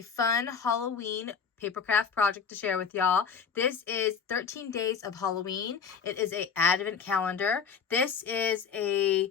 a fun Halloween paper craft project to share with y'all. This is 13 days of Halloween. It is a advent calendar. This is a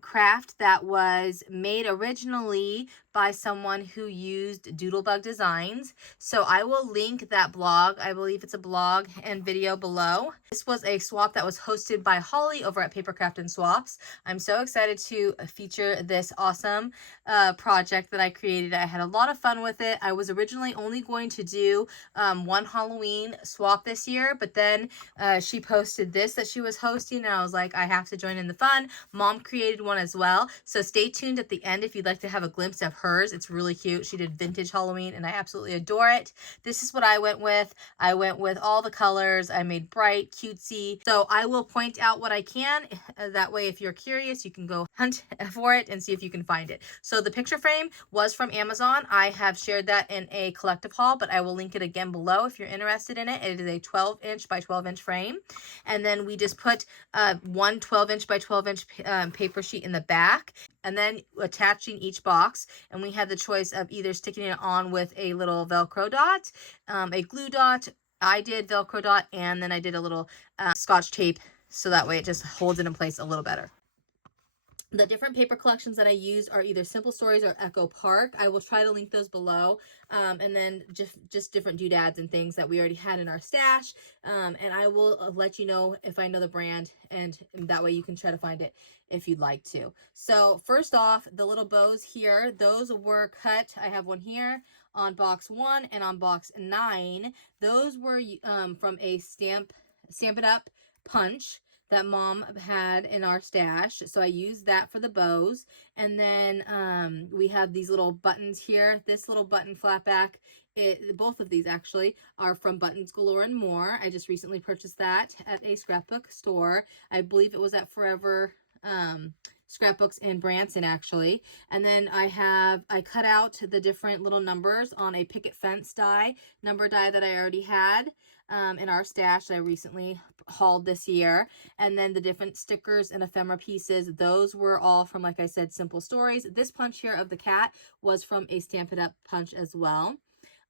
craft that was made originally by someone who used Doodlebug Designs. So I will link that blog. I believe it's a blog and video below. This was a swap that was hosted by Holly over at Papercraft and Swaps. I'm so excited to feature this awesome project that I created. I had a lot of fun with it. I was originally only going to do one Halloween swap this year, but then she posted this that she was hosting, and I was like, I have to join in the fun. Mom created one as well, so stay tuned at the end if you'd like to have a glimpse of hers. It's really cute. She did vintage Halloween, and I absolutely adore it. This is what I went with. I went with all the colors. I made bright, cutesy. So I will point out what I can. That way, if you're curious, you can go hunt for it and see if you can find it. So the picture frame was from Amazon. I have shared that in a collective haul, but I will link it again below if you're interested in it. It is a 12-inch by 12-inch frame. And then we just put one 12-inch by 12-inch paper sheet in the back, and then attaching each box. And we had the choice of either sticking it on with a little Velcro dot, a glue dot. I did Velcro dot, and then I did a little Scotch tape, so that way it just holds it in place a little better. The different paper collections that I used are either Simple Stories or Echo Park. I will try to link those below. And then just different doodads and things that we already had in our stash. And I will let you know if I know the brand, and that way you can try to find it if you'd like to. So first off, the little bows here, those were cut. I have one here on box 1 and on box 9. Those were from a Stamp It Up punch that Mom had in our stash. So I used that for the bows. And then we have these little buttons here. This little button flat back, both of these actually are from Buttons Galore and More. I just recently purchased that at a scrapbook store. I believe it was at Forever Scrapbooks in Branson actually. And then I cut out the different little numbers on a picket fence number die that I already had in our stash that I recently hauled this year. And then the different stickers and ephemera pieces, those were all from, like I said, Simple Stories. This punch here of the cat was from a Stamp It Up punch as well.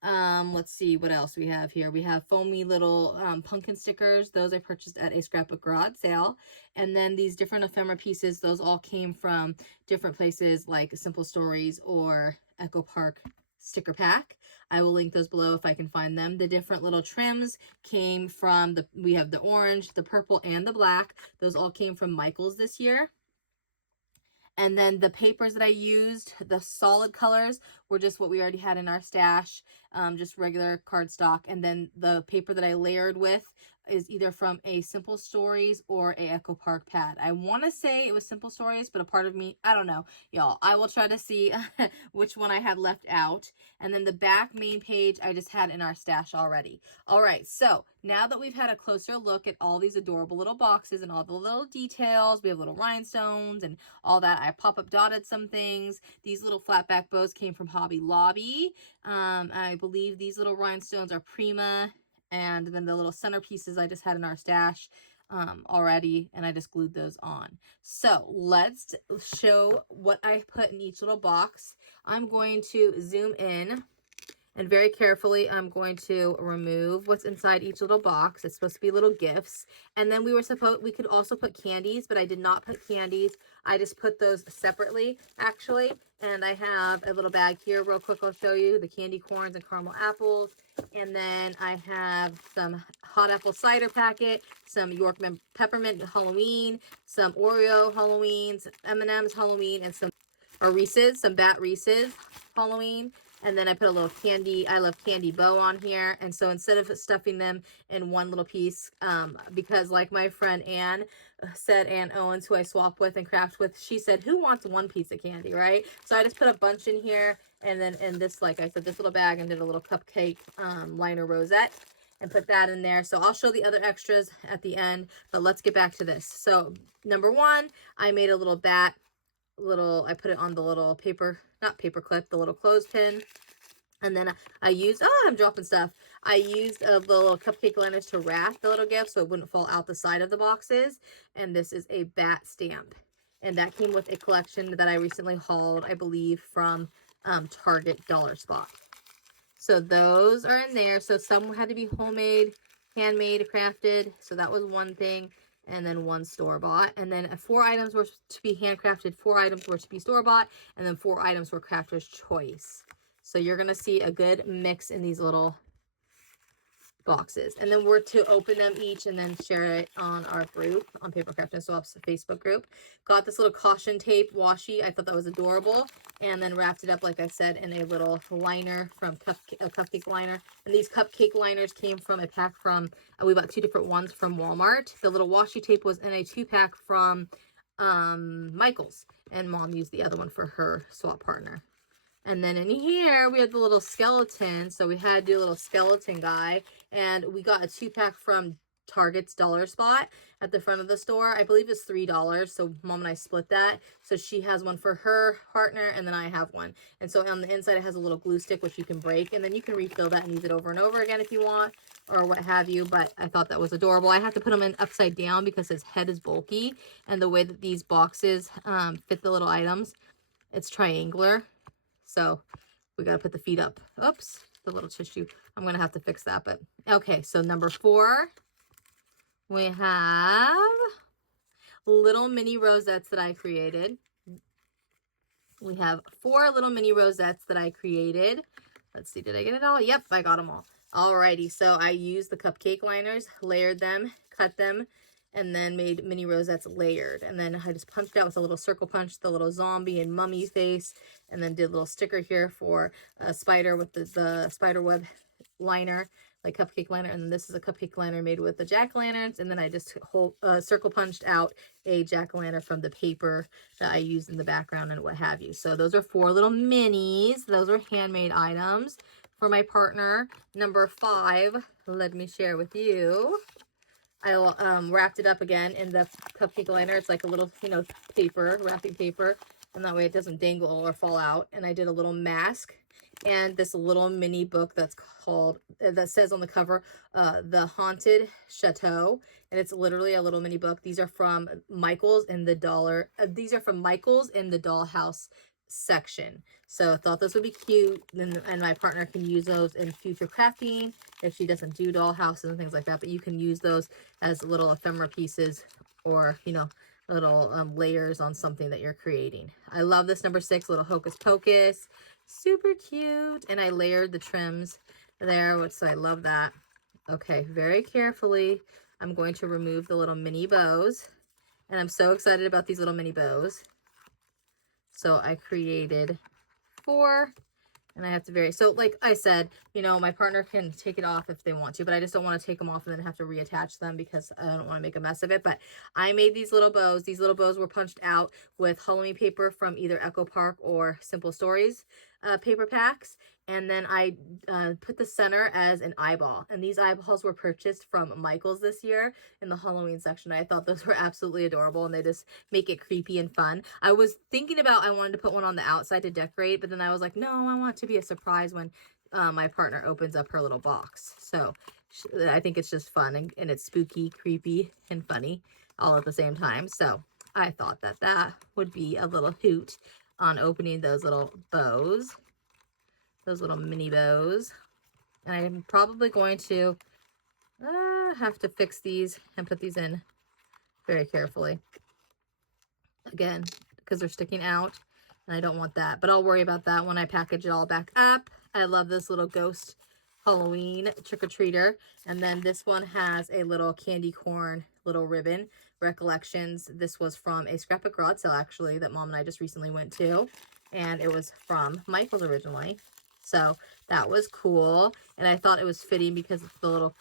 Let's see what else we have here. We have foamy little pumpkin stickers. Those I purchased at a scrapbook garage sale. And then these different ephemera pieces, those all came from different places like Simple Stories or Echo Park sticker pack. I will link those below if I can find them. The different little trims came from we have the orange, the purple, and the black. Those all came from Michael's this year. And then the papers that I used, the solid colors, were just what we already had in our stash, just regular cardstock. And then the paper that I layered with is either from a Simple Stories or a Echo Park pad. I want to say it was Simple Stories, but a part of me, I don't know, y'all. I will try to see which one I had left out. And then the back main page I just had in our stash already. All right, so now that we've had a closer look at all these adorable little boxes and all the little details, we have little rhinestones and all that. I pop-up dotted some things. These little flat back bows came from Hobby Lobby. I believe these little rhinestones are Prima. And then the little centerpieces I just had in our stash already, and I just glued those on. So let's show what I put in each little box. I'm going to zoom in, and very carefully I'm going to remove what's inside each little box. It's supposed to be little gifts. And then we could also put candies, but I did not put candies. I just put those separately actually. And I have a little bag here real quick. I'll show you the candy corns and caramel apples. And then I have some hot apple cider packet, some York peppermint Halloween, some Oreo Halloween, some M&M's Halloween, and some Reese's, some Bat Reese's Halloween. And then I put a little candy, I love candy bow on here. And so instead of stuffing them in one little piece, because like my friend Ann said, Ann Owens, who I swap with and craft with, she said, who wants one piece of candy, right? So I just put a bunch in here. And then in this, like I said, this little bag, and did a little cupcake liner rosette and put that in there. So I'll show the other extras at the end, but let's get back to this. So number 1, I made a little bat. I put it on the little not paper clip, the little clothespin. And then I used, I'm dropping stuff. I used the little cupcake liners to wrap the little gift so it wouldn't fall out the side of the boxes. And this is a bat stamp. And that came with a collection that I recently hauled, I believe, from Target Dollar Spot. So those are in there. So some had to be homemade, handmade, crafted. So that was one thing. And then one store-bought. And then 4 items were to be handcrafted, 4 items were to be store-bought, and then 4 items were crafter's choice. So you're going to see a good mix in these little boxes, and then we're to open them each and then share it on our group on Paper Craft and Swaps Facebook group. Got this little caution tape washi. I thought that was adorable, and then wrapped it up, like I said, in a little liner from a cupcake liner. And these cupcake liners came from a pack from we bought 2 different ones from Walmart. The little washi tape was in a 2-pack from Michael's, and Mom used the other one for her swap partner. And then in here, we had the little skeleton. So we had to do a little skeleton guy. And we got a 2-pack from Target's Dollar Spot at the front of the store. I believe it's $3. So Mom and I split that. So she has one for her partner, and then I have one. And so on the inside, it has a little glue stick, which you can break. And then you can refill that and use it over and over again if you want, or what have you. But I thought that was adorable. I have to put him in upside down because his head is bulky. And the way that these boxes fit the little items, it's triangular. So we got to put the feet up. Oops, the little tissue. I'm going to have to fix that. But okay, so number 4, we have little mini rosettes that I created. We have 4 little mini rosettes that I created. Let's see, did I get it all? Yep, I got them all. Alrighty, so I used the cupcake liners, layered them, cut them, and then made mini rosettes layered. And then I just punched out with a little circle punch the little zombie and mummy face, and then did a little sticker here for a spider with the spider web liner, like cupcake liner. And then this is a cupcake liner made with the jack-o'-lanterns. And then I just circle punched out a jack-o'-lantern from the paper that I used in the background and what have you. So those are 4 little minis. Those are handmade items. For my partner, number 5, let me share with you. I wrapped it up again in the cupcake liner. It's like a little, paper, wrapping paper. And that way it doesn't dangle or fall out. And I did a little mask and this little mini book that's called, that says on the cover, The Haunted Chateau. And it's literally a little mini book. These are from Michael's in the Dollhouse section. So I thought this would be cute, and my partner can use those in future crafting if she doesn't do dollhouses and things like that. But you can use those as little ephemera pieces, or little layers on something that you're creating. I love this number 6, little hocus pocus, super cute. And I layered the trims there, so I love that. Okay, very carefully I'm going to remove the little mini bows, and I'm so excited about these little mini bows. So I created 4, and I have to so like I said, my partner can take it off if they want to, but I just don't want to take them off and then have to reattach them because I don't want to make a mess of it. But I made these little bows. These little bows were punched out with Halloween paper from either Echo Park or Simple Stories paper packs. And then I put the center as an eyeball. And these eyeballs were purchased from Michael's this year in the Halloween section. I thought those were absolutely adorable, and they just make it creepy and fun. I was thinking about I wanted to put one on the outside to decorate, but then I was like, no, I want it to be a surprise when my partner opens up her little box. So I think it's just fun, and it's spooky, creepy, and funny all at the same time. So I thought that would be a little hoot on opening those little bows, those little mini bows. And I'm probably going to have to fix these and put these in very carefully again because they're sticking out, and I don't want that, but I'll worry about that when I package it all back up. I love this little ghost Halloween trick-or-treater. And then this one has a little candy corn little ribbon recollections. This was from a scrapbook garage sale, actually, that Mom and I just recently went to, and it was from Michael's originally. So that was cool, and I thought it was fitting because it's the little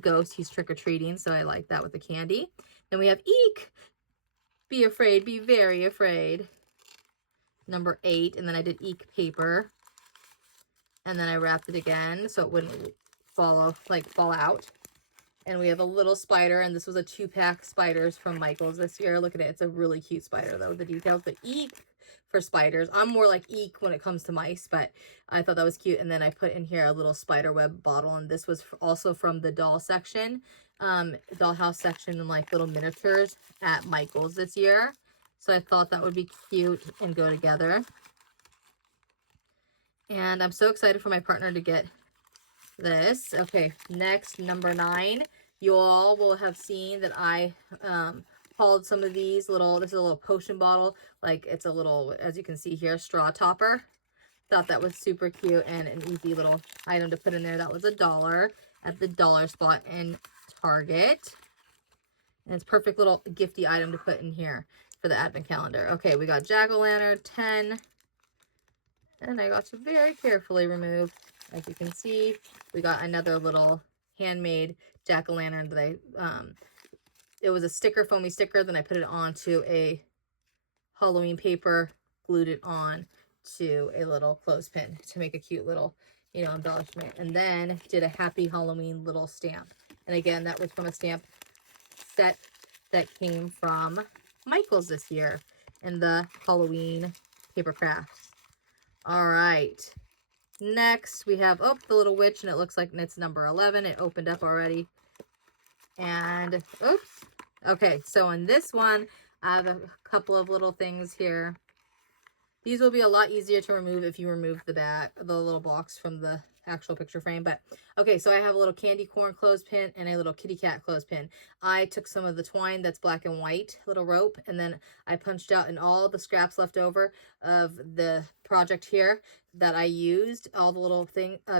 ghost. He's trick-or-treating, so I like that with the candy. Then we have Eek, be afraid, be very afraid, number 8. And then I did Eek paper, and then I wrapped it again so it wouldn't fall out. And we have a little spider, and this was a 2-pack spiders from Michael's this year. Look at it. It's a really cute spider, though. The details, the Eek for spiders. I'm more like Eek when it comes to mice, but I thought that was cute. And then I put in here a little spider web bottle, and this was also from the doll section, dollhouse section, and like little miniatures at Michael's this year. So I thought that would be cute and go together. And I'm so excited for my partner to get this. Okay, next, number 9. You all will have seen that I hauled some of these little, this is a little potion bottle. Like, it's a little, as you can see here, straw topper. Thought that was super cute and an easy little item to put in there. That was $1 at the dollar spot in Target. And it's a perfect little gifty item to put in here for the advent calendar. Okay, we got jack-o'-lantern 10. And I got to very carefully remove, as you can see, we got another little handmade jack-o'-lantern that I, it was a sticker, foamy sticker, then I put it onto a Halloween paper, glued it on to a little clothespin to make a cute little, you know, embellishment. And then did a happy Halloween little stamp. And again, that was from a stamp set that came from Michael's this year in the Halloween paper crafts. All right. Next, we have, oh, the little witch, and it looks like it's number 11. It opened up already. And, oops. Okay, so in this one, I have a couple of little things here. These will be a lot easier to remove if you remove the little box from the actual picture frame. But okay, so I have a little candy corn clothespin and a little kitty cat clothespin. I took some of the twine that's black and white, little rope, and then I punched out in all the scraps left over of the project here that I used, all the little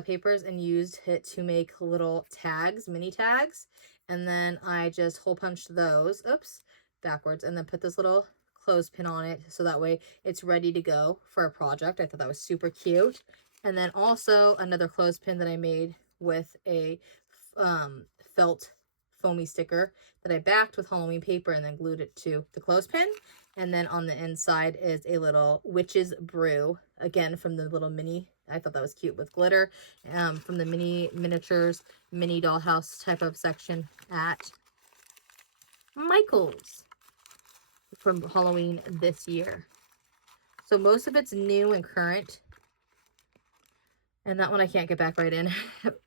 papers, and used it to make little tags, mini tags. And then I just hole punched those, oops, backwards, and then put this little clothespin on it so that way it's ready to go for a project. I thought that was super cute. And then also another clothespin that I made with a felt foamy sticker that I backed with Halloween paper and then glued it to the clothespin. And then on the inside is a little witch's brew, again from the little mini. I thought that was cute with glitter, from the miniatures, mini dollhouse type of section at Michael's from Halloween this year. So most of it's new and current. And that one I can't get back right in.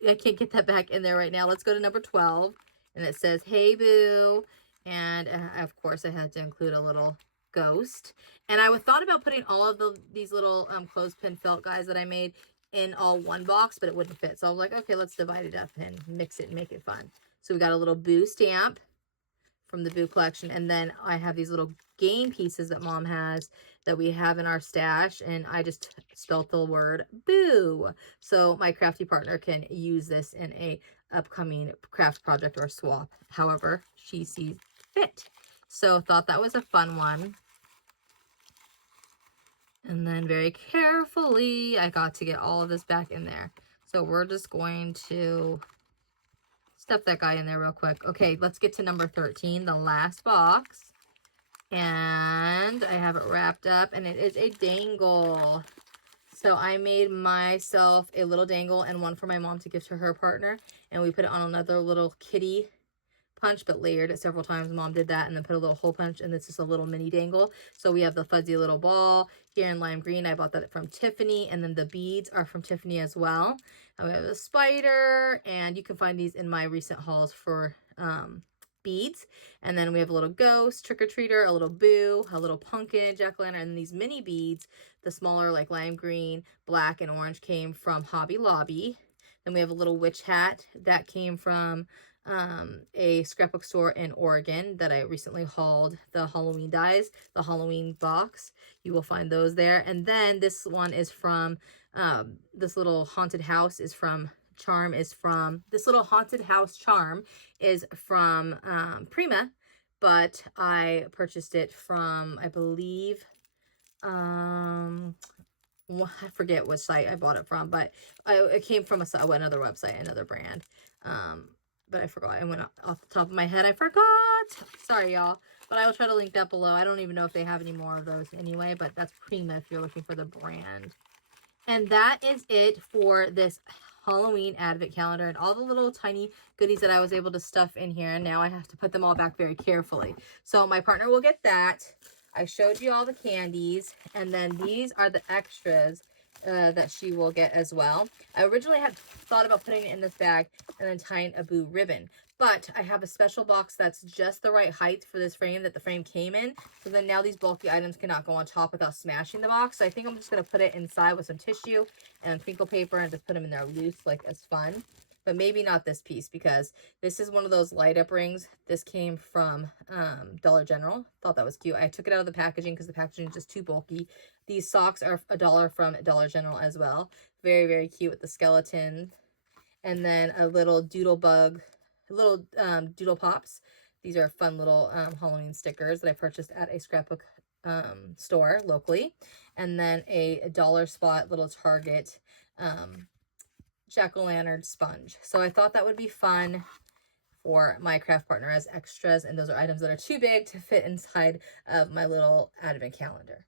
I can't get that back in there right now. Let's go to number 12. And it says, "Hey Boo." And of course I had to include a little ghost. And I thought about putting all of these little clothespin felt guys that I made in all one box, but it wouldn't fit. So I was like, okay, let's divide it up and mix it and make it fun. So we got a little Boo stamp from the Boo collection. And then I have these little game pieces that Mom has that we have in our stash. And I just spelt the word Boo. So my crafty partner can use this in a upcoming craft project or swap, however she sees fit. So thought that was a fun one. And then very carefully, I got to get all of this back in there. So we're just going to stuff that guy in there real quick. Okay, let's get to number 13, the last box. And I have it wrapped up, and it is a dangle. So I made myself a little dangle and one for my mom to give to her partner. And we put it on another little kitty punch, but layered it several times. Mom did that and then put a little hole punch, and it's just a little mini dangle. So we have the fuzzy little ball here in lime green. I bought that from Tiffany, and then the beads are from Tiffany as well. And we have a spider, and you can find these in my recent hauls for beads. And then we have a little ghost, trick-or-treater, a little Boo, a little pumpkin, jack-o'-lantern, and these mini beads, the smaller like lime green, black, and orange, came from Hobby Lobby. Then we have a little witch hat that came from a scrapbook store in Oregon that I recently hauled the Halloween dies, the Halloween box. You will find those there. And then this one is from this little haunted house is from this little haunted house charm is from Prima, but I purchased it from, I believe, I forget which site I bought it from, but it came from another website, another brand. But I forgot. I went off the top of my head. I forgot. Sorry, y'all. But I will try to link that below. I don't even know if they have any more of those anyway, but that's Prima if you're looking for the brand. And that is it for this Halloween advent calendar and all the little tiny goodies that I was able to stuff in here. And now I have to put them all back very carefully. So my partner will get that. I showed you all the candies. And then these are the extras. that she will get as well. I originally had thought about putting it in this bag and then tying a blue ribbon, but I have a special box that's just the right height for this frame that the frame came in. So then now these bulky items cannot go on top without smashing the box. So I think I'm just going to put it inside with some tissue and crinkle paper and just put them in there loose, like as fun. But maybe not this piece, because this is one of those light up rings. This came from Dollar General. Thought that was cute. I took it out of the packaging because the packaging is just too bulky. These socks are $1 from Dollar General as well. Very, very cute with the skeleton. And then a little doodle bug, little doodle pops. These are fun little Halloween stickers that I purchased at a scrapbook store locally. And then a dollar spot little Target jack-o'-lantern sponge. So I thought that would be fun for my craft partner as extras, and those are items that are too big to fit inside of my little advent calendar.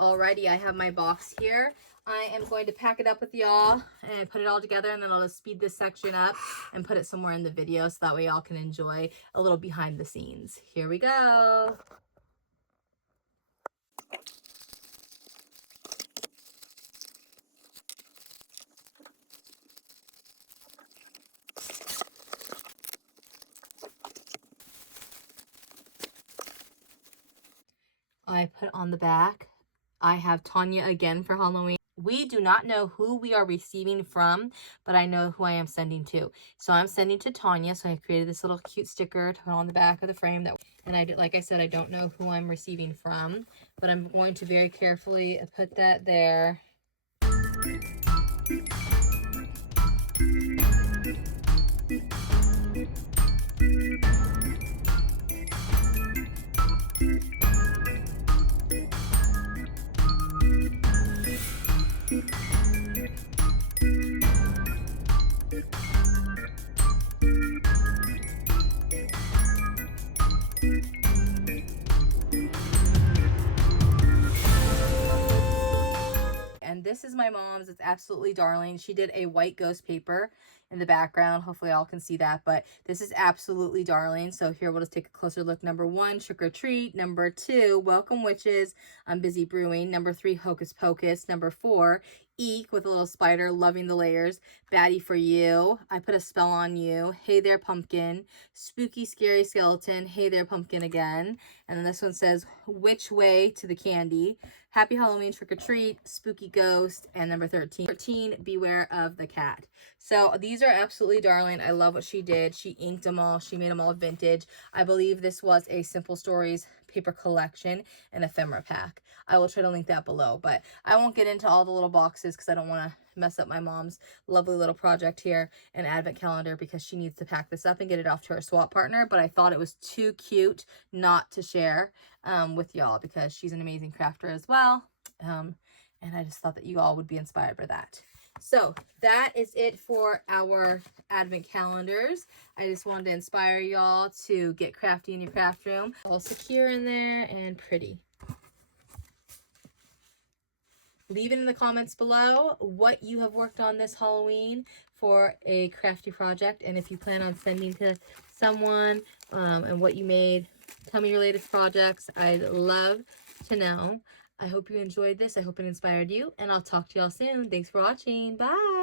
Alrighty, I have my box here. I am going to pack it up with y'all and put it all together, and then I'll just speed this section up and put it somewhere in the video so that way y'all can enjoy a little behind the scenes. Here we go. I put on the back, I have Tanya again for Halloween. We do not know who we are receiving from, but I know who I am sending to. So I'm sending to Tanya. So I created this little cute sticker to put on the back of the frame. And I did, like I said, I don't know who I'm receiving from, but I'm going to very carefully put that there. This is my mom's. It's absolutely darling. She did a white ghost paper in the background. Hopefully y'all can see that, but this is absolutely darling. So here we'll just take a closer look. Number 1, trick or treat. Number 2, welcome witches, I'm busy brewing. Number 3, hocus pocus. Number 4, eek with a little spider, loving the layers. Baddie for you, I put a spell on you. Hey there pumpkin. Spooky scary skeleton. Hey there pumpkin again. And then this one says which way to the candy. Happy Halloween, trick or treat, spooky ghost, and number 13, beware of the cat. So these are absolutely darling. I love what she did. She inked them all. She made them all vintage. I believe this was a Simple Stories paper collection and ephemera pack. I will try to link that below, but I won't get into all the little boxes because I don't want to mess up my mom's lovely little project here, an advent calendar, because she needs to pack this up and get it off to her swap partner. But I thought it was too cute not to share with y'all, because she's an amazing crafter as well, and I just thought that you all would be inspired by that. So that is it for our advent calendars. I just wanted to inspire y'all to get crafty in your craft room, all secure in there and pretty. Leave it in the comments below what you have worked on this Halloween for a crafty project, and if you plan on sending to someone, and what you made. Tell me your latest projects. I'd love to know. I hope you enjoyed this. I hope it inspired you, and I'll talk to y'all soon. Thanks for watching. Bye.